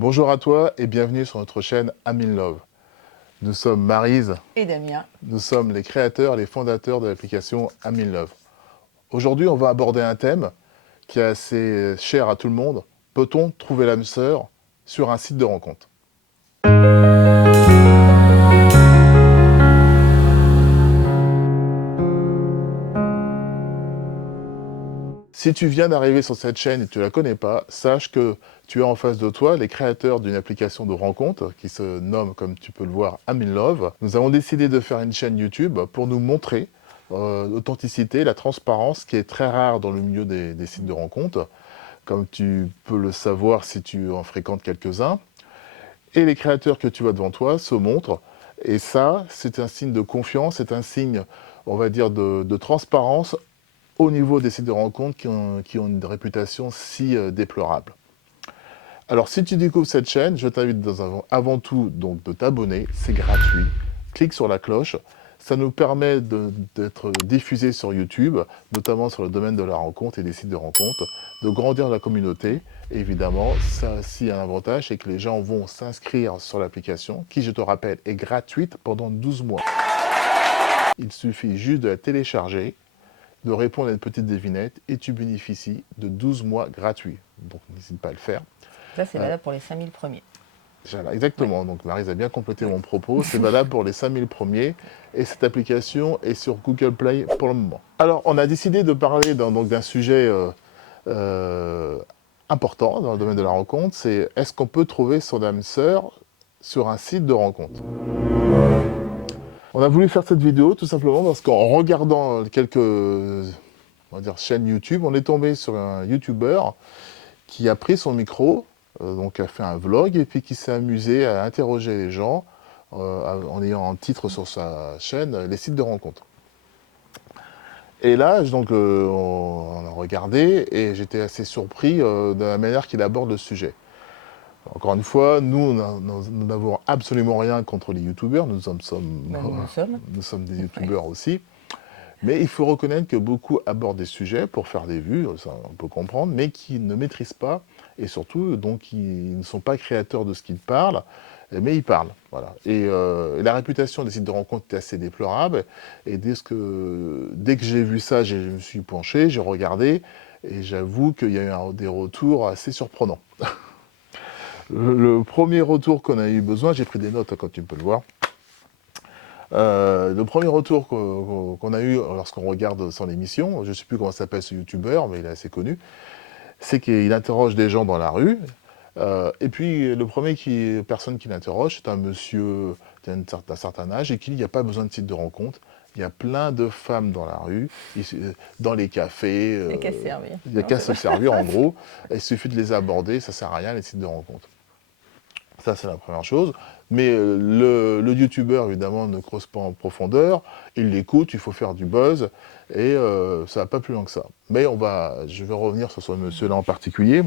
Bonjour à toi et bienvenue sur notre chaîne I'm in Love. Nous sommes Maryse, Et Damien. nous sommes les créateurs et les fondateurs de l'application I'm in Love. Aujourd'hui, on va aborder un thème qui est assez cher à tout le monde. Peut-on trouver l'âme sœur sur un site de rencontre? Si tu viens d'arriver sur cette chaîne et que tu ne la connais pas, sache que tu as en face de toi les créateurs d'une application de rencontre qui se nomme, comme tu peux le voir, I'm in Love. Nous avons décidé de faire une chaîne YouTube pour nous montrer l'authenticité, la transparence, qui est très rare dans le milieu des sites de rencontre, comme tu peux le savoir si tu en fréquentes quelques-uns. Et les créateurs que tu vois devant toi se montrent. Et ça, c'est un signe de confiance, c'est un signe, on va dire, de transparence au niveau des sites de rencontres qui ont une réputation si déplorable. Alors, si tu découvres cette chaîne, je t'invite avant tout donc, de t'abonner, c'est gratuit. Clique sur la cloche, ça nous permet d'être diffusé sur YouTube, notamment sur le domaine de la rencontre et des sites de rencontre, de grandir la communauté. Et évidemment, ça aussi a un avantage, c'est que les gens vont s'inscrire sur l'application, qui, je te rappelle, est gratuite pendant 12 mois. Il suffit juste de la télécharger, de répondre à une petite devinette et tu bénéficies de 12 mois gratuits. Donc n'hésite pas à le faire. Ça, c'est valable pour les 5000 premiers. Voilà, exactement, donc Maryse a bien complété mon propos, c'est valable pour les 5000 premiers et cette application est sur Google Play pour le moment. Alors on a décidé de parler d'un sujet important dans le domaine de la rencontre, c'est est-ce qu'on peut trouver son âme sœur sur un site de rencontre? On a voulu faire cette vidéo tout simplement parce qu'en regardant quelques on va dire, chaînes YouTube, on est tombé sur un YouTuber qui a pris son micro, donc a fait un vlog, et puis qui s'est amusé à interroger les gens en ayant en titre sur sa chaîne les sites de rencontres. Et là, donc, on a regardé, et j'étais assez surpris de la manière qu'il aborde le sujet. Encore une fois, nous n'avons absolument rien contre les youtubeurs, Nous le sommes. nous sommes des Oui. youtubeurs aussi. Mais il faut reconnaître que beaucoup abordent des sujets pour faire des vues, ça on peut comprendre, mais qui ne maîtrisent pas, et surtout, donc, ils ne sont pas créateurs de ce qu'ils parlent, mais ils parlent, voilà. Et la réputation des sites de rencontres est assez déplorable, et dès que j'ai vu ça, je me suis penché, j'ai regardé, et j'avoue qu'il y a eu des retours assez surprenants. Le premier retour qu'on a eu besoin, j'ai pris des notes, comme tu peux le voir. Le premier retour qu'on a eu lorsqu'on regarde son émission, je ne sais plus comment s'appelle ce youtubeur, mais il est assez connu, c'est qu'il interroge des gens dans la rue, et puis le premier personne qui l'interroge, c'est un monsieur d'un certain âge, et qui dit qu'il n'y a pas besoin de site de rencontre, il y a plein de femmes dans la rue, dans les cafés, Il n'y a qu'à se servir. il n'y a qu'à se servir en gros, il suffit de les aborder, ça ne sert à rien les sites de rencontre. Ça, c'est la première chose. Mais le youtubeur, évidemment, ne creuse pas en profondeur. Il l'écoute, il faut faire du buzz. Et ça va pas plus loin que ça. Mais je vais revenir sur ce monsieur-là en particulier.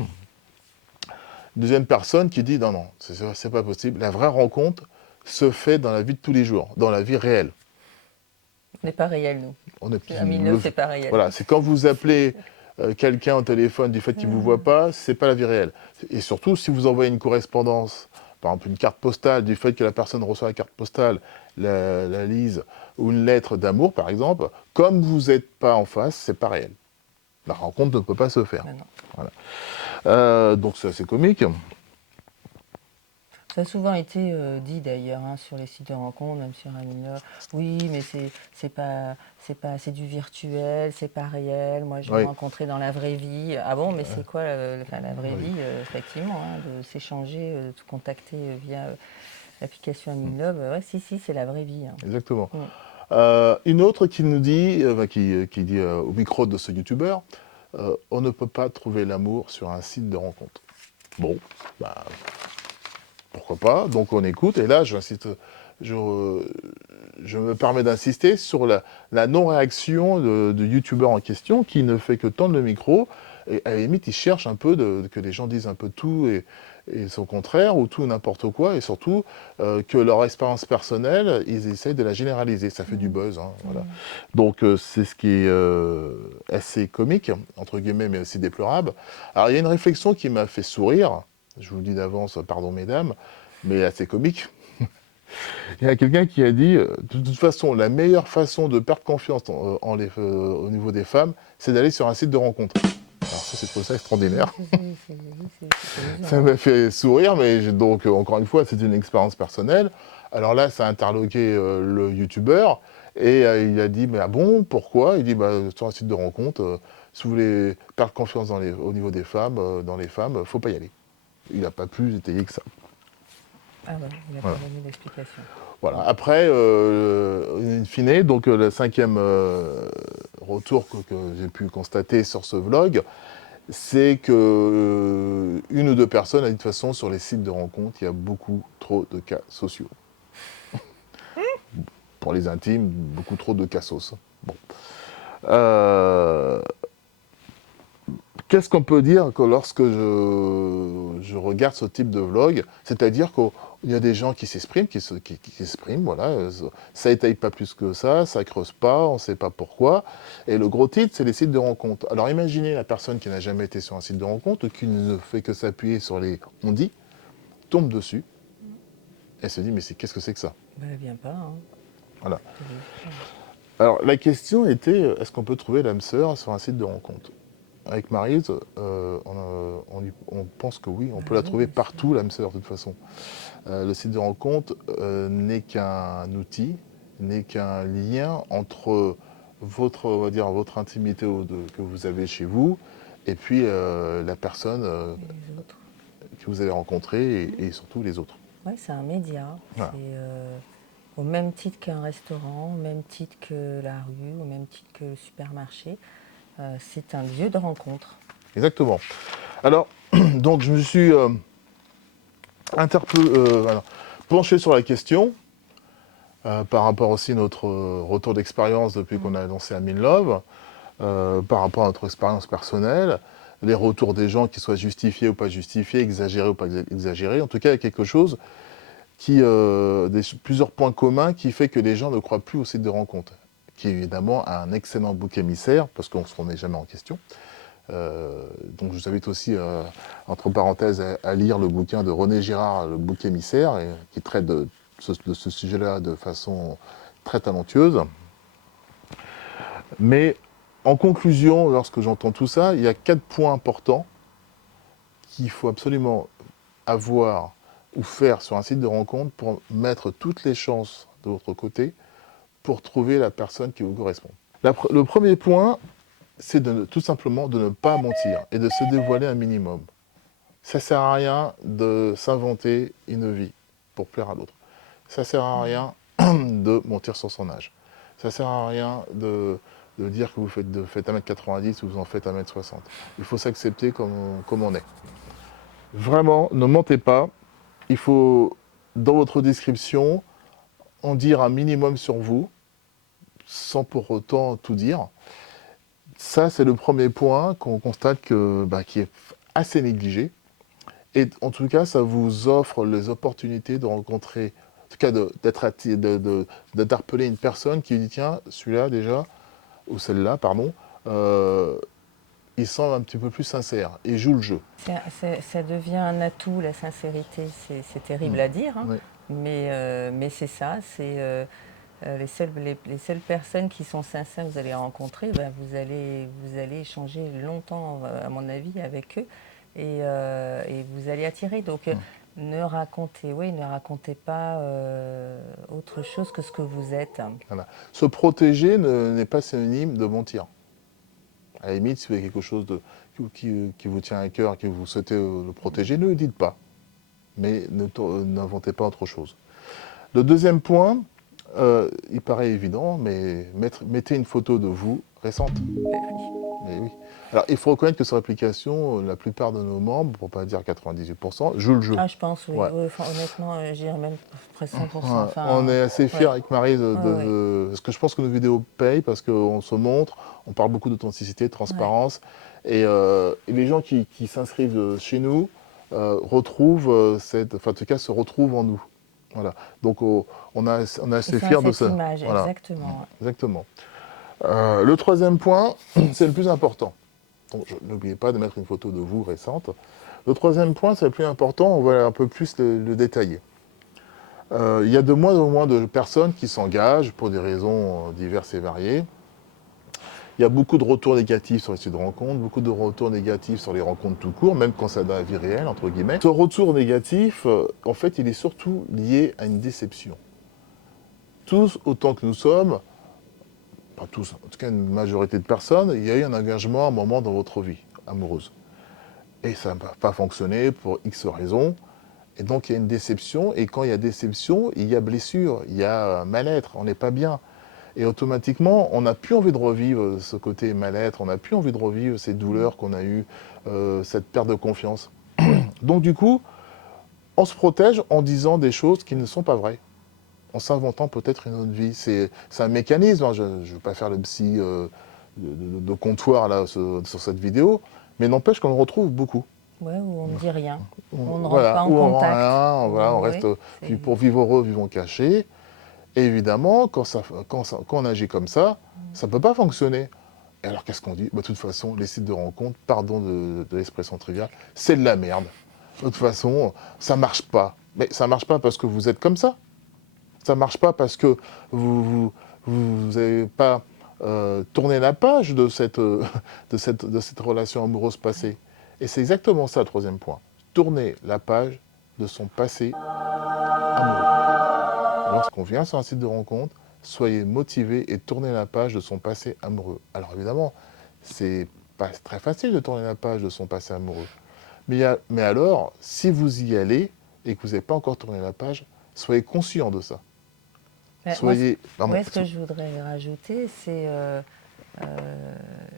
Deuxième personne qui dit, non, non, c'est pas possible. La vraie rencontre se fait dans la vie de tous les jours, dans la vie réelle. On n'est pas réel, nous. On est, À 1009, c'est pas réel. voilà, c'est quand vous appelez quelqu'un au téléphone du fait qu'il ne vous voit pas, c'est pas la vie réelle. Et surtout, si vous envoyez une correspondance, par exemple une carte postale, du fait que la personne reçoit la carte postale, la lise, ou une lettre d'amour, par exemple, comme vous n'êtes pas en face, c'est pas réel. La rencontre ne peut pas se faire. Non, non. Voilà. Donc c'est assez comique. Ça a souvent été dit d'ailleurs sur les sites de rencontres, même sur Amina. Oui, mais c'est du virtuel, c'est pas réel. Moi, je l'ai rencontré dans la vraie vie. Ah bon, mais c'est quoi la vraie vie, effectivement, de s'échanger, de se contacter via l'application Amina. Ouais, si, c'est la vraie vie. Exactement. Une autre qui nous dit, qui dit au micro de ce youtubeur, on ne peut pas trouver l'amour sur un site de rencontre. Bon, bah, pourquoi pas, donc on écoute, et là, je me permets d'insister sur la non-réaction du youtubeur en question, qui ne fait que tendre le micro, et à la limite, il cherche un peu que les gens disent un peu tout et son contraire, ou tout n'importe quoi, et surtout que leur expérience personnelle, ils essayent de la généraliser, ça fait du buzz, hein, voilà. Donc c'est ce qui est assez comique, entre guillemets, mais aussi déplorable. Alors il y a une réflexion qui m'a fait sourire, Je vous le dis d'avance, pardon mesdames, mais assez comique. Il y a quelqu'un qui a dit, de toute façon, la meilleure façon de perdre confiance au niveau des femmes, c'est d'aller sur un site de rencontre. Alors ça, c'est trouvé ça extraordinaire. C'est Ça m'a fait sourire, mais donc, encore une fois, c'est une expérience personnelle. Alors là, ça a interloqué le youtubeur, et il a dit, mais ah bon, pourquoi? Il dit, bah, sur un site de rencontre, si vous voulez perdre confiance au niveau des femmes, dans les femmes, faut pas y aller. Il n'a pas plus détaillé que ça. Ah ouais, il n'a pas Voilà. donné d'explication. Voilà. Après, in fine, donc le cinquième retour que j'ai pu constater sur ce vlog, c'est que une ou deux personnes a dit de toute façon sur les sites de rencontres, il y a beaucoup trop de cas sociaux. Pour les intimes, beaucoup trop de cassos. Bon. Qu'est-ce qu'on peut dire que lorsque je regarde ce type de vlog? C'est-à-dire qu'il y a des gens qui s'expriment, qui s'expriment, voilà, ça étaye pas plus que ça creuse pas, on sait pas pourquoi. Et le gros titre, c'est les sites de rencontres. Alors imaginez la personne qui n'a jamais été sur un site de rencontre, qui ne fait que s'appuyer sur les on dit, tombe dessus, et se dit mais qu'est-ce que c'est que ça? Ben, elle vient pas. Hein. Voilà. Alors la question était, est-ce qu'on peut trouver l'âme sœur sur un site de rencontre? Avec Maryse, on pense que oui, on peut la trouver partout, l'âme sœur, de toute façon. Le site de rencontre n'est qu'un outil, n'est qu'un lien entre on va dire, votre intimité que vous avez chez vous et puis la personne que vous avez rencontrée et surtout les autres. Oui, c'est un média. Voilà. C'est au même titre qu'un restaurant, au même titre que la rue, au même titre que le supermarché. C'est un lieu de rencontre. Exactement. Alors, donc je me suis penché sur la question, par rapport aussi à notre retour d'expérience depuis qu'on a lancé Amin Love, par rapport à notre expérience personnelle, les retours des gens qui soient justifiés ou pas justifiés, exagérés ou pas exagérés. En tout cas, il y a quelque chose plusieurs points communs qui fait que les gens ne croient plus au site de rencontre, qui est évidemment un excellent bouc émissaire, parce qu'on ne se remet jamais en question. Donc je vous invite aussi, entre parenthèses, à lire le bouquin de René Girard, Le bouc émissaire, qui traite de ce sujet-là de façon très talentueuse. Mais en conclusion, lorsque j'entends tout ça, il y a 4 points importants qu'il faut absolument avoir ou faire sur un site de rencontre pour mettre toutes les chances de votre côté pour trouver la personne qui vous correspond. Le premier point, c'est tout simplement de ne pas mentir et de se dévoiler un minimum. Ça ne sert à rien de s'inventer une vie pour plaire à l'autre. Ça ne sert à rien de mentir sur son âge. Ça ne sert à rien de dire que vous faites 1m90 ou vous en faites 1m60. Il faut s'accepter comme on est. Vraiment, ne mentez pas. Il faut, dans votre description, en dire un minimum sur vous, sans pour autant tout dire. Ça, c'est le premier point qu'on constate qui est assez négligé. Et en tout cas, ça vous offre les opportunités de rencontrer, en tout cas d'interpeller une personne qui dit tiens, celui-là déjà, ou celle-là, pardon, il semble un petit peu plus sincère et joue le jeu. Ça devient un atout, la sincérité. C'est terrible à dire, hein, Oui. mais c'est ça. C'est les seules personnes qui sont sincères que vous allez rencontrer, ben, vous allez échanger longtemps, à mon avis, avec eux. Et vous allez attirer. Donc, ne racontez pas autre chose que ce que vous êtes. Voilà. Se protéger n'est pas synonyme de mentir. À la limite, si vous avez quelque chose qui vous tient à cœur, que vous souhaitez le protéger, ne le dites pas. Mais n'inventez pas autre chose. Le deuxième point, il paraît évident, mais mettez une photo de vous récente. Mais oui. Alors, il faut reconnaître que sur l'application, la plupart de nos membres, pour ne pas dire 98%, jouent le jeu. Ah, je pense, oui. Ouais. Enfin, honnêtement, je dirais même presque 100%. Ouais. Enfin, On est assez fiers avec Marie ouais. parce que je pense que nos vidéos payent, parce qu'on se montre, on parle beaucoup d'authenticité, de transparence. Ouais. Et les gens qui s'inscrivent chez nous retrouvent en tout cas, se retrouvent en nous. Voilà. Donc, on est assez fiers de ça. Image, voilà. Exactement. Exactement. Le troisième point, c'est le plus important. Donc, n'oubliez pas de mettre une photo de vous récente. Le troisième point, c'est le plus important, on va un peu plus le détailler. Il y a de moins en moins de personnes qui s'engagent pour des raisons diverses et variées. Il y a beaucoup de retours négatifs sur les sites de rencontres, beaucoup de retours négatifs sur les rencontres tout court, même quand c'est dans la vie réelle, entre guillemets. Ce retour négatif, en fait, il est surtout lié à une déception. Tous, autant que nous sommes, pas tous, en tout cas une majorité de personnes, il y a eu un engagement à un moment dans votre vie amoureuse. Et ça n'a pas fonctionné pour X raisons. Et donc il y a une déception, et quand il y a déception, il y a blessure, il y a mal-être, on n'est pas bien. Et automatiquement, on n'a plus envie de revivre ce côté mal-être, on n'a plus envie de revivre ces douleurs qu'on a eues, cette perte de confiance. Donc du coup, on se protège en disant des choses qui ne sont pas vraies, en s'inventant peut-être une autre vie. C'est un mécanisme, hein. Je ne veux pas faire le psy de comptoir là, sur cette vidéo, mais n'empêche qu'on le retrouve beaucoup. Ouais, où on ne dit rien. On ne rentre pas Voilà, en où on, contact. voilà, on reste pour vivre heureux, vivons cachés. Et évidemment, quand on agit comme ça ne peut pas fonctionner. Et alors qu'est-ce qu'on dit? De toute façon, les sites de rencontres, pardon de l'expression triviale, c'est de la merde. De toute façon, ça marche pas. Mais ça marche pas parce que vous êtes comme ça. Ça marche pas parce que vous n'avez pas tourné la page de cette relation amoureuse passée. Et c'est exactement ça le troisième point. Tourner la page de son passé amoureux. Lorsqu'on vient sur un site de rencontre, soyez motivé et tournez la page de son passé amoureux. Alors évidemment, c'est pas très facile de tourner la page de son passé amoureux. Mais alors, si vous y allez et que vous n'avez pas encore tourné la page, soyez conscient de ça. Soyez... ce que je voudrais rajouter, c'est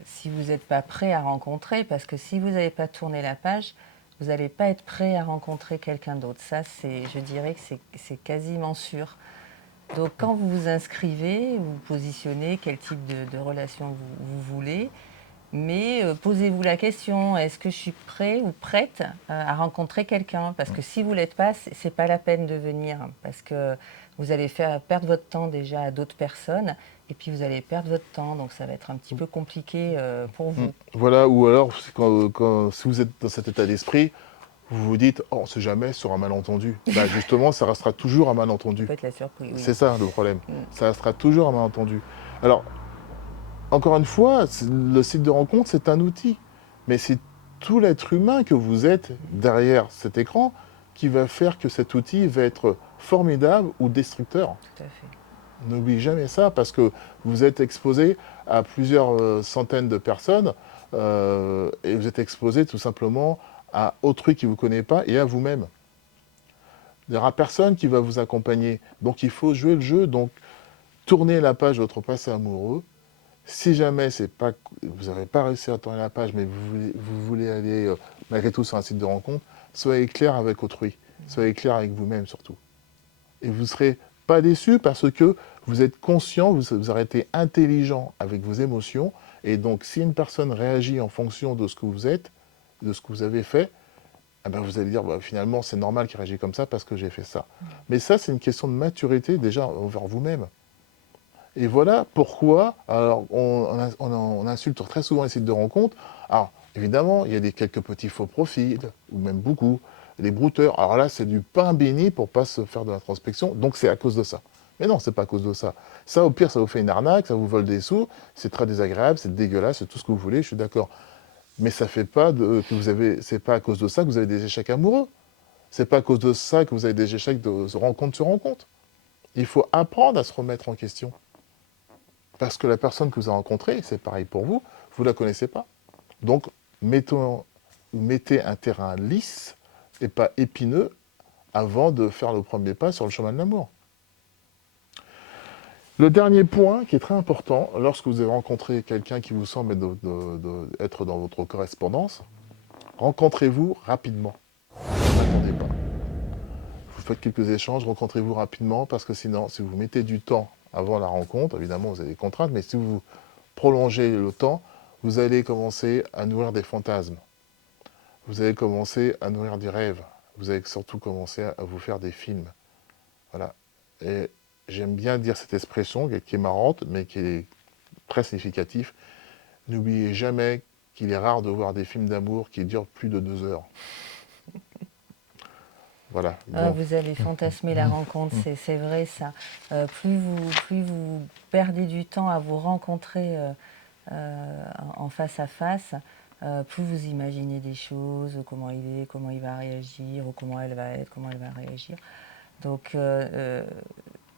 si vous n'êtes pas prêt à rencontrer, parce que si vous n'avez pas tourné la page, vous n'allez pas être prêt à rencontrer quelqu'un d'autre. Ça, je dirais que c'est quasiment sûr. Donc quand vous vous inscrivez, vous positionnez quel type de relation vous voulez, mais posez-vous la question, est-ce que je suis prêt ou prête à rencontrer quelqu'un? Parce que si vous ne l'êtes pas, c'est pas la peine de venir, parce que vous allez faire perdre votre temps déjà à d'autres personnes, et puis vous allez perdre votre temps, donc ça va être un petit peu compliqué pour vous. Voilà, ou alors, si vous êtes dans cet état d'esprit, vous vous dites, oh, on ne sait jamais sur un malentendu. Bah, justement, ça restera toujours un malentendu. Ça peut être la surprise, oui. C'est ça le problème. Ça restera toujours un malentendu. Alors, encore une fois, le site de rencontre, c'est un outil. Mais c'est tout l'être humain que vous êtes derrière cet écran qui va faire que cet outil va être formidable ou destructeur. Tout à fait. N'oubliez jamais ça, parce que vous êtes exposé à plusieurs centaines de personnes et vous êtes exposé tout simplement à autrui qui ne vous connaît pas et à vous-même. Il n'y aura personne qui va vous accompagner. Donc il faut jouer le jeu, donc tourner la page de votre passé amoureux. Si jamais vous n'avez pas réussi à tourner la page, mais vous voulez aller malgré tout sur un site de rencontre, soyez clair avec autrui. Soyez clair avec vous-même surtout. Et vous ne serez pas déçu parce que vous êtes conscient, vous aurez été intelligent avec vos émotions. Et donc, si une personne réagit en fonction de ce que vous êtes, de ce que vous avez fait, eh ben vous allez dire, bah, finalement, c'est normal qu'il réagisse comme ça parce que j'ai fait ça. Mais ça, c'est une question de maturité déjà envers vous-même. Et voilà pourquoi alors, on insulte très souvent les sites de rencontres. Alors, évidemment, il y a quelques petits faux profils, ou même beaucoup, les brouteurs. Alors là, c'est du pain béni pour ne pas se faire de l'introspection, donc c'est à cause de ça. Mais non, c'est pas à cause de ça. Ça, au pire, ça vous fait une arnaque, ça vous vole des sous, c'est très désagréable, c'est dégueulasse, c'est tout ce que vous voulez, je suis d'accord. Mais ça fait pas c'est pas à cause de ça que vous avez des échecs amoureux. C'est pas à cause de ça que vous avez des échecs de rencontre sur rencontre. Il faut apprendre à se remettre en question. Parce que la personne que vous avez rencontrée, c'est pareil pour vous, vous ne la connaissez pas. Donc, mettez un terrain lisse et pas épineux avant de faire le premier pas sur le chemin de l'amour. Le dernier point qui est très important, lorsque vous avez rencontré quelqu'un qui vous semble être dans votre correspondance, rencontrez-vous rapidement. N'attendez pas. Vous faites quelques échanges, rencontrez-vous rapidement, parce que sinon, si vous mettez du temps avant la rencontre, évidemment, vous avez des contraintes, mais si vous prolongez le temps, vous allez commencer à nourrir des fantasmes. Vous allez commencer à nourrir des rêves. Vous allez surtout commencer à vous faire des films. Voilà. Et j'aime bien dire cette expression qui est marrante, mais qui est très significative. N'oubliez jamais qu'il est rare de voir des films d'amour qui durent plus de 2 heures. Voilà. Ah, Donc, vous allez fantasmer la rencontre, c'est vrai ça. Plus vous perdez du temps à vous rencontrer en face à face, plus vous imaginez des choses, comment il est, comment il va réagir, ou comment elle va être, comment elle va réagir. Donc,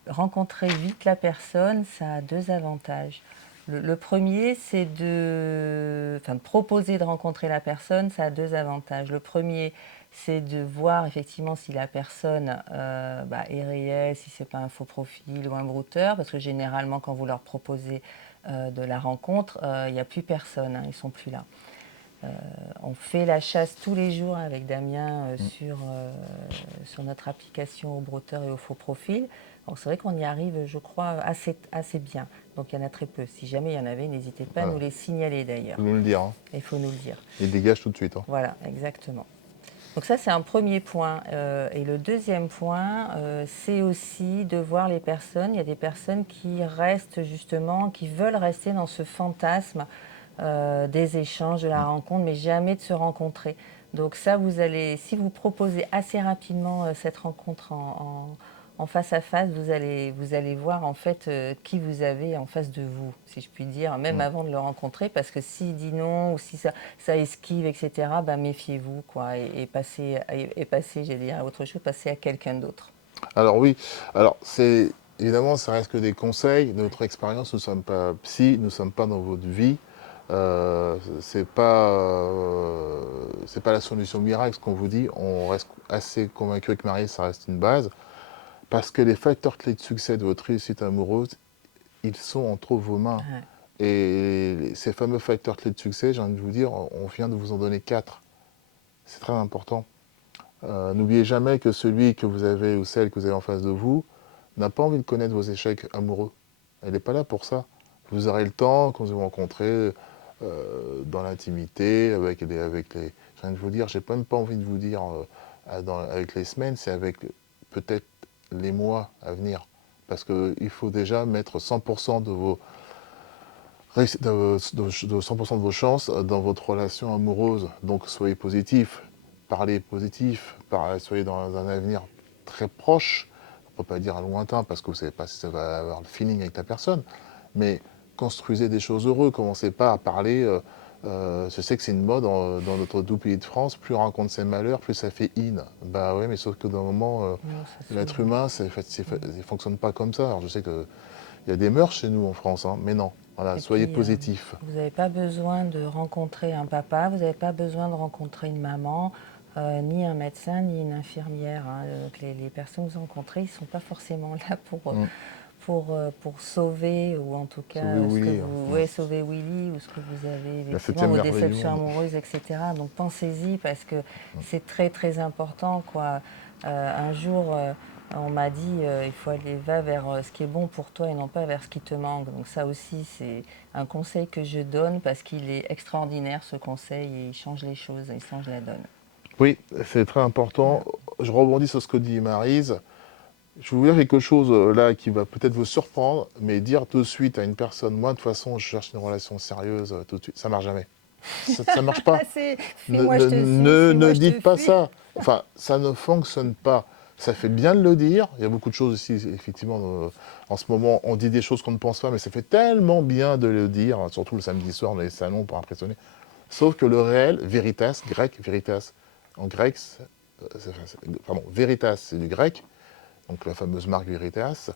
rencontrer vite la personne, ça a deux avantages. Le premier, c'est de proposer de rencontrer la personne, ça a deux avantages. Le premier, c'est de voir effectivement si la personne est réelle, si c'est pas un faux profil ou un brouteur, parce que généralement, quand vous leur proposez de la rencontre, il n'y a plus personne, hein, ils sont plus là. On fait la chasse tous les jours avec Damien sur notre application aux brouteurs et aux faux profils. Donc c'est vrai qu'on y arrive, je crois, assez bien. Donc il y en a très peu. Si jamais il y en avait, n'hésitez pas à nous voilà. les signaler d'ailleurs. Faut nous le dire. Hein. Il faut nous le dire. Il dégage tout de suite. Hein. Voilà, exactement. Donc ça, c'est un premier point. Et le deuxième point, c'est aussi de voir les personnes. Il y a des personnes qui restent justement, qui veulent rester dans ce fantasme des échanges, de la rencontre, mais jamais de se rencontrer. Donc ça, si vous proposez assez rapidement cette rencontre en face à face, vous allez voir en fait qui vous avez en face de vous, si je puis dire, même avant de le rencontrer, parce que s'il dit non ou si ça esquive, etc., méfiez-vous, quoi, passez, j'allais dire autre chose, passez à quelqu'un d'autre. Alors oui, alors c'est évidemment ça reste que des conseils, de notre expérience, nous ne sommes pas psy, nous ne sommes pas dans votre vie. C'est pas la solution miracle ce qu'on vous dit. On reste assez convaincu que Marie, ça reste une base, parce que les facteurs clés de succès de votre réussite amoureuse, ils sont entre vos mains. Ouais. Et ces fameux facteurs clés de succès, j'ai envie de vous dire, on vient de vous en donner 4. C'est très important. N'oubliez jamais que celui que vous avez ou celle que vous avez en face de vous n'a pas envie de connaître vos échecs amoureux. Elle n'est pas là pour ça. Vous aurez le temps, quand vous vous rencontrez, dans l'intimité, avec les... Je viens de vous dire, j'ai même pas envie de vous dire avec les semaines, c'est avec peut-être les mois à venir. Parce qu'il faut déjà mettre 100% de vos, de 100% de vos chances dans votre relation amoureuse. Donc soyez positif, parlez positif, soyez dans un avenir très proche. On ne peut pas dire lointain parce que vous ne savez pas si ça va avoir le feeling avec la personne. Mais construisez des choses heureuses. Commencez pas à parler. Je sais que c'est une mode dans notre doux pays de France. Plus on rencontre ses malheurs, plus ça fait in. Bah oui, mais sauf que d'un moment, Non, l'être humain, il ne fonctionne pas comme ça. Alors je sais qu'il y a des mœurs chez nous en France, hein, mais non. Voilà, Et soyez puis, positif. vous n'avez pas besoin de rencontrer un papa, vous n'avez pas besoin de rencontrer une maman, ni un médecin, ni une infirmière. Hein. Donc les personnes que vous rencontrez, ils ne sont pas forcément là pour sauver, ou en tout cas Sauver Willy. sauver Willy, ou ce que vous avez La effectivement, septième vos merveille du déceptions monde. amoureuses, etc. Donc pensez-y parce que c'est très très important, quoi. Un jour, on m'a dit il faut aller vers ce qui est bon pour toi et non pas vers ce qui te manque. Donc ça aussi, c'est un conseil que je donne parce qu'il est extraordinaire, ce conseil, et il change les choses, il change la donne. Oui, c'est très important. Voilà. Je rebondis sur ce que dit Maryse. Je vais vous dire quelque chose là qui va peut-être vous surprendre, mais dire tout de suite à une personne, moi de toute façon je cherche une relation sérieuse tout de suite, ça marche jamais. Ça marche pas. Fuis-moi, je te suis, Ne fuis-moi, je dites te pas fuis. ça. Enfin, ça ne fonctionne pas. Ça fait bien de le dire. Il y a beaucoup de choses ici, effectivement, en ce moment, on dit des choses qu'on ne pense pas, mais ça fait tellement bien de le dire, surtout le samedi soir dans les salons pour impressionner. Sauf que le réel, veritas, grec, veritas, en grec, pardon, veritas, c'est du grec, donc la fameuse marque veritas,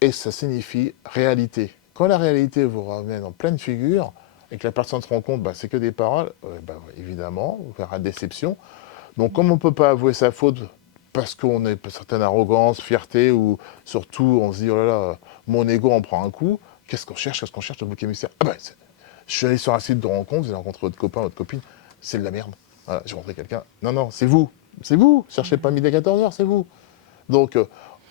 et ça signifie réalité. Quand la réalité vous ramène en pleine figure, et que la personne se rend compte, bah, c'est que des paroles, évidemment, vous verrez déception. Donc comme on ne peut pas avouer sa faute parce qu'on a une certaine arrogance, fierté, ou surtout on se dit, oh là là, mon ego en prend un coup, qu'est-ce qu'on cherche le bouc émissaire? Ah ben, je suis allé sur un site de rencontre, vous avez rencontré votre copain, votre copine, c'est de la merde. Voilà, j'ai rencontré quelqu'un. Non, non, c'est vous, cherchez pas midi à 14h, c'est vous. Donc,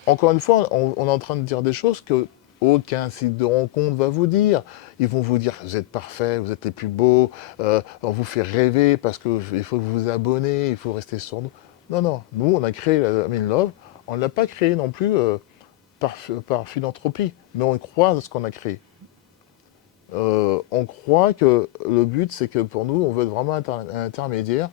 encore une fois, on est en train de dire des choses que aucun site de rencontre va vous dire. Ils vont vous dire, vous êtes parfaits, vous êtes les plus beaux, on vous fait rêver parce qu'il faut que vous vous abonnez, il faut rester sur nous. Non, non, nous, on a créé la I'm in Love, on ne l'a pas créé non plus par philanthropie, mais on croit à ce qu'on a créé. On croit que le but, c'est que pour nous, on veut être vraiment un intermédiaire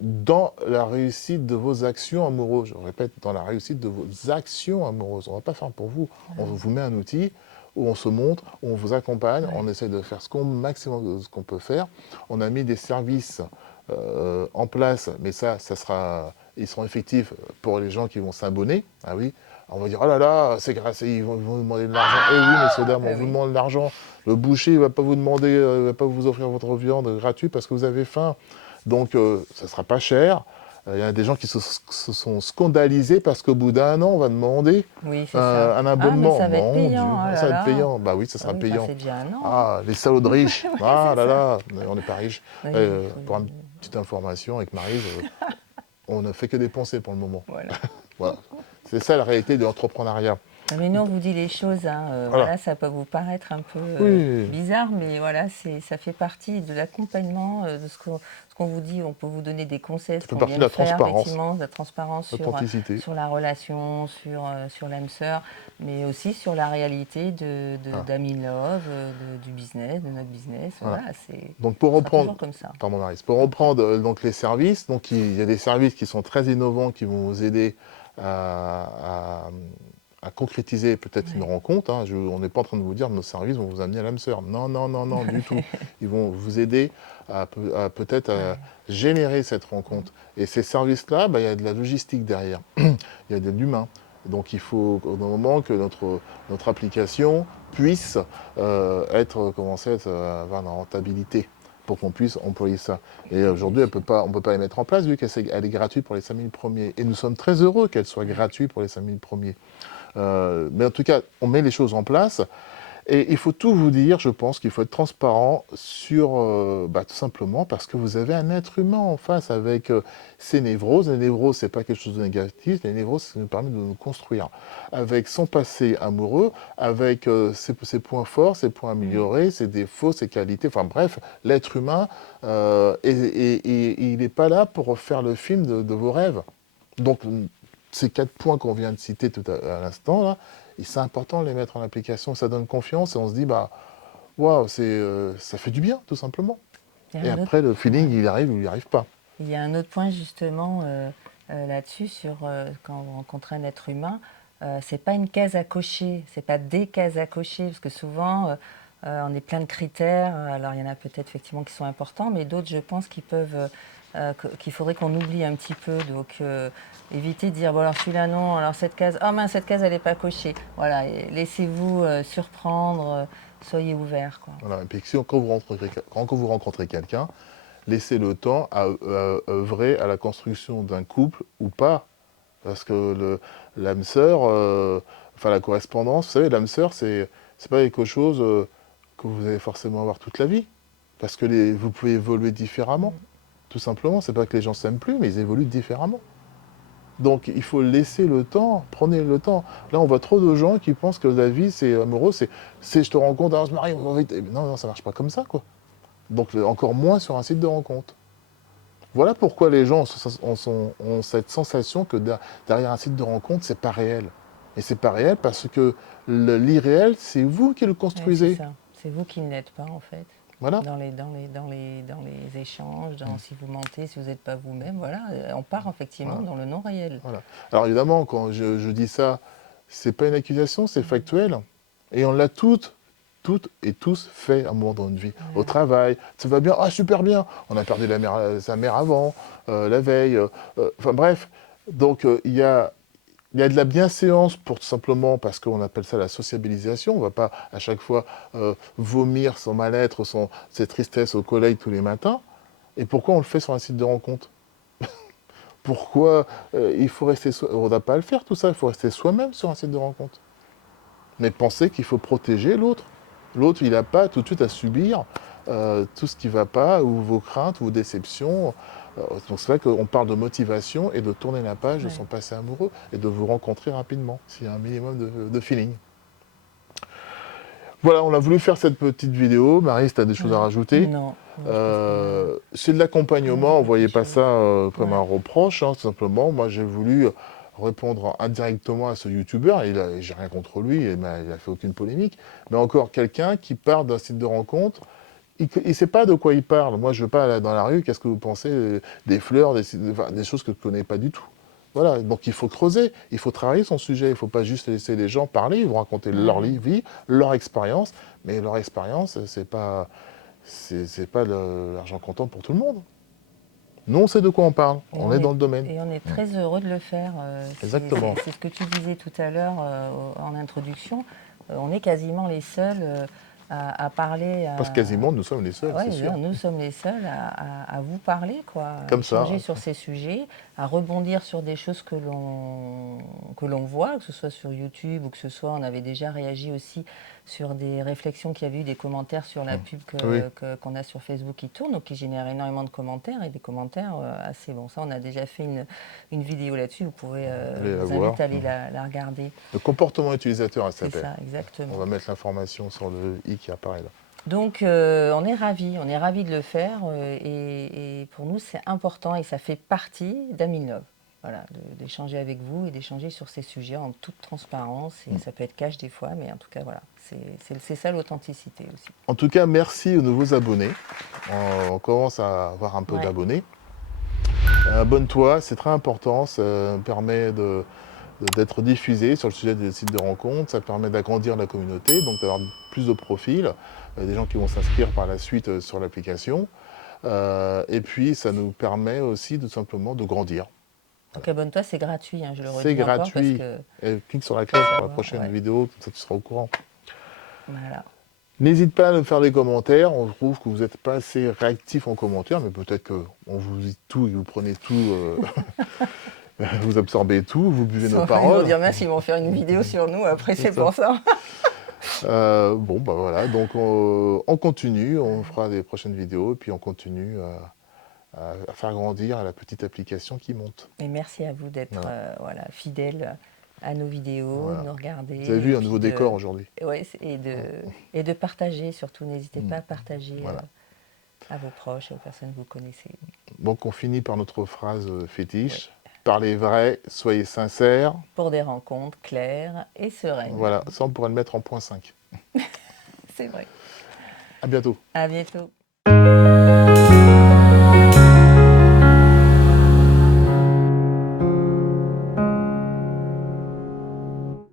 dans la réussite de vos actions amoureuses. Je répète, dans la réussite de vos actions amoureuses. On ne va pas faire pour vous. On vous met un outil où on se montre, où on vous accompagne, on essaie de faire maximum de ce qu'on peut faire. On a mis des services en place, mais ils seront effectifs pour les gens qui vont s'abonner. Ah oui, on va dire, oh là là, c'est grâce, ils vont vous demander de l'argent. Eh oui, messieurs, dames, on vous demande de l'argent. Le boucher, il ne va pas vous demander, il va pas vous offrir votre viande gratuite parce que vous avez faim. Donc, ça ne sera pas cher. Il y a des gens qui se sont scandalisés parce qu'au bout d'1 an, on va demander Oui, c'est ça. un Ah, mais abonnement. ça va être Mon Dieu, payant, oh ça là va être là. payant. Bah oui, ça Ah sera oui, bah, payant. c'est déjà un an, hein. Ah, les salauds de riches. Oui, Ah c'est là ça. là, on n'est pas riches. Oui, Pour une petite information, avec Maryse, on ne fait que dépenser pour le moment. voilà. Voilà. C'est ça la réalité de l'entrepreneuriat. Non, mais nous, on vous dit les choses, hein, Voilà. voilà, ça peut vous paraître un peu Oui, bizarre, mais voilà, ça fait partie de l'accompagnement, de ce qu'on vous dit. On peut vous donner des conseils, ça ce fait qu'on partie vient de de la faire, transparence, effectivement, de la transparence l'authenticité. sur la relation, sur l'âme sœur, mais aussi sur la réalité Voilà. d'Ami Love, du business, de notre business. Voilà. Voilà, Donc pour ce sera reprendre, toujours comme ça. pardon Maryse, pour reprendre donc les services, donc il y a des services qui sont très innovants qui vont vous aider à, à concrétiser peut-être une Ouais. rencontre. Hein. On n'est pas en train de vous dire nos services vont vous amener à l'âme sœur. Non, non, non, non, du tout. Ils vont vous aider peut-être à Ouais. générer cette rencontre. Et ces services-là, bah, il y a de la logistique derrière. Il y a de l'humain. Donc il faut au moment que notre application puisse commencer à avoir une rentabilité pour qu'on puisse employer ça. Et aujourd'hui, on ne peut pas les mettre en place vu qu'elle est gratuite pour les 5000 premiers. Et nous sommes très heureux qu'elle soit gratuite pour les 5000 premiers. Mais en tout cas, on met les choses en place. Et il faut tout vous dire, je pense qu'il faut être transparent sur, tout simplement parce que vous avez un être humain en face avec ses névroses. Les névroses, c'est pas quelque chose de négatif, les névroses, ça nous permet de nous construire. Avec son passé amoureux, avec ses points forts, ses points améliorés, ses défauts, ses qualités, enfin bref, l'être humain, et il n'est pas là pour faire le film de vos rêves. Donc, ces 4 points qu'on vient de citer tout à l'instant, là, et c'est important de les mettre en application, ça donne confiance et on se dit, bah, waouh, ça fait du bien, tout simplement. Il y a Et un autre, après, le feeling, ouais. il arrive ou il n'y arrive pas. Il y a un autre point justement là-dessus, quand vous rencontrez un être humain, c'est pas une case à cocher, c'est pas des cases à cocher, parce que souvent on est plein de critères. Alors il y en a peut-être effectivement qui sont importants, mais d'autres, je pense, qu'il faudrait qu'on oublie un petit peu. Donc éviter de dire bon alors celui-là non, alors cette case, oh mince cette case elle n'est pas cochée. Voilà, et laissez-vous surprendre, soyez ouverts quoi. Voilà. Et puis, quand vous rencontrez quelqu'un, laissez le temps à œuvrer à la construction d'un couple ou pas. Parce que l'âme sœur, enfin la correspondance, vous savez, l'âme sœur, c'est pas quelque chose que vous allez forcément avoir toute la vie. Parce que vous pouvez évoluer différemment. Tout simplement, c'est pas que les gens s'aiment plus, mais ils évoluent différemment. Donc il faut laisser le temps, prenez le temps. Là, on voit trop de gens qui pensent que la vie, c'est amoureux, c'est je te rencontre, on se marie, on va vite. Non, non, ça marche pas comme ça, quoi. Donc encore moins sur un site de rencontre. Voilà pourquoi les gens ont cette sensation que derrière un site de rencontre, c'est pas réel. Et c'est pas réel parce que l'irréel, c'est vous qui le Ouais, c'est construisez. ça. C'est vous qui ne l'êtes pas en fait. Voilà. Dans les échanges, si vous mentez, si vous n'êtes pas vous-même, voilà, on part effectivement Voilà. dans le non réel. Voilà. Alors évidemment, quand je dis ça, c'est pas une accusation, c'est factuel. Et on l'a toutes et tous fait à un moment dans notre vie. Au travail, ça va bien, ah super bien, on a perdu sa mère avant, la veille, enfin bref. Donc il y a de la bienséance pour tout simplement, parce qu'on appelle ça la sociabilisation. On ne va pas à chaque fois vomir son mal-être, ses tristesses aux collègues tous les matins. Et pourquoi on le fait sur un site de rencontre? Pourquoi il faut rester on ne va pas le faire tout ça, il faut rester soi-même sur un site de rencontre. Mais pensez qu'il faut protéger l'autre. L'autre, il n'a pas tout de suite à subir tout ce qui ne va pas, ou vos craintes, ou vos déceptions. Donc c'est vrai qu'on parle de motivation et de tourner la page de son passé amoureux et de vous rencontrer rapidement, s'il y a un minimum de feeling. Voilà, on a voulu faire cette petite vidéo. Marie, tu as des choses à rajouter? Non. Non, c'est de l'accompagnement, Ouais, ne voyez pas quelque ça comme Ouais. un reproche, hein, tout simplement. Moi, j'ai voulu répondre indirectement à ce youtubeur, j'ai rien contre lui, il a fait aucune polémique, mais encore quelqu'un qui part d'un site de rencontre, il ne sait pas de quoi il parle. Moi, je ne veux pas aller dans la rue, qu'est-ce que vous pensez des fleurs, enfin, des choses que je ne connais pas du tout. Voilà, donc il faut creuser, il faut travailler son sujet, il ne faut pas juste laisser les gens parler, ils vont raconter leur vie, leur expérience, mais leur expérience, c'est pas l'argent comptant pour tout le monde. Nous, on sait de quoi on parle, on est dans le domaine. Et on est très heureux de le faire. Exactement. C'est ce que tu disais tout à l'heure en introduction. On est quasiment les seuls à parler. Parce que quasiment, nous sommes les seuls, ouais, c'est sûr. nous sommes les seuls à vous parler, quoi, à Comme ça. échanger sur ces sujets, à rebondir sur des choses que l'on voit, que ce soit sur YouTube ou que ce soit, on avait déjà réagi aussi sur des réflexions qu'il y avait eu, des commentaires sur la pub qu'on a sur Facebook qui tourne, donc qui génère énormément de commentaires et des commentaires assez bons. Ça, on a déjà fait une vidéo là-dessus, vous pouvez vous invite à aller la regarder. Le comportement utilisateur, elle s'appelle. C'est ça, exactement. On va mettre l'information sur le i qui apparaît là. Donc on est ravis de le faire et pour nous c'est important et ça fait partie d'Amin Love. Voilà, d'échanger avec vous et d'échanger sur ces sujets en toute transparence. Et ça peut être cash des fois, mais en tout cas, voilà, c'est ça l'authenticité aussi. En tout cas, merci aux nouveaux abonnés. On commence à avoir un peu d'abonnés. Abonne-toi, c'est très important. Ça permet d'être diffusé sur le sujet des sites de rencontres. Ça permet d'agrandir la communauté, donc d'avoir plus de profils, des gens qui vont s'inscrire par la suite sur l'application. Et puis, ça nous permet aussi tout simplement de grandir. Donc abonne-toi, c'est gratuit, hein, je le redis c'est gratuit. Encore parce que... Et clique sur la cloche pour la prochaine vidéo, comme ça tu seras au courant. Voilà. N'hésite pas à nous faire des commentaires. On trouve que vous n'êtes pas assez réactif en commentaire, mais peut-être qu'on vous dit tout et vous prenez tout, vous absorbez tout, vous buvez nos paroles. Ils vont dire merci, ils vont faire une vidéo sur nous, après c'est pour ça. Bon, bah voilà, donc on continue, on fera des prochaines vidéos, et puis on continue à faire grandir la petite application qui monte. Et merci à vous d'être fidèles à nos vidéos, de nous regarder. Vous avez vu un nouveau décor aujourd'hui. Oui, et de partager, surtout n'hésitez pas à partager à vos proches, aux personnes que vous connaissez. Donc on finit par notre phrase fétiche. Parlez vrai, soyez sincères. Pour des rencontres claires et sereines. Voilà, ça on pourrait le mettre en point 5. C'est vrai. À bientôt. À bientôt.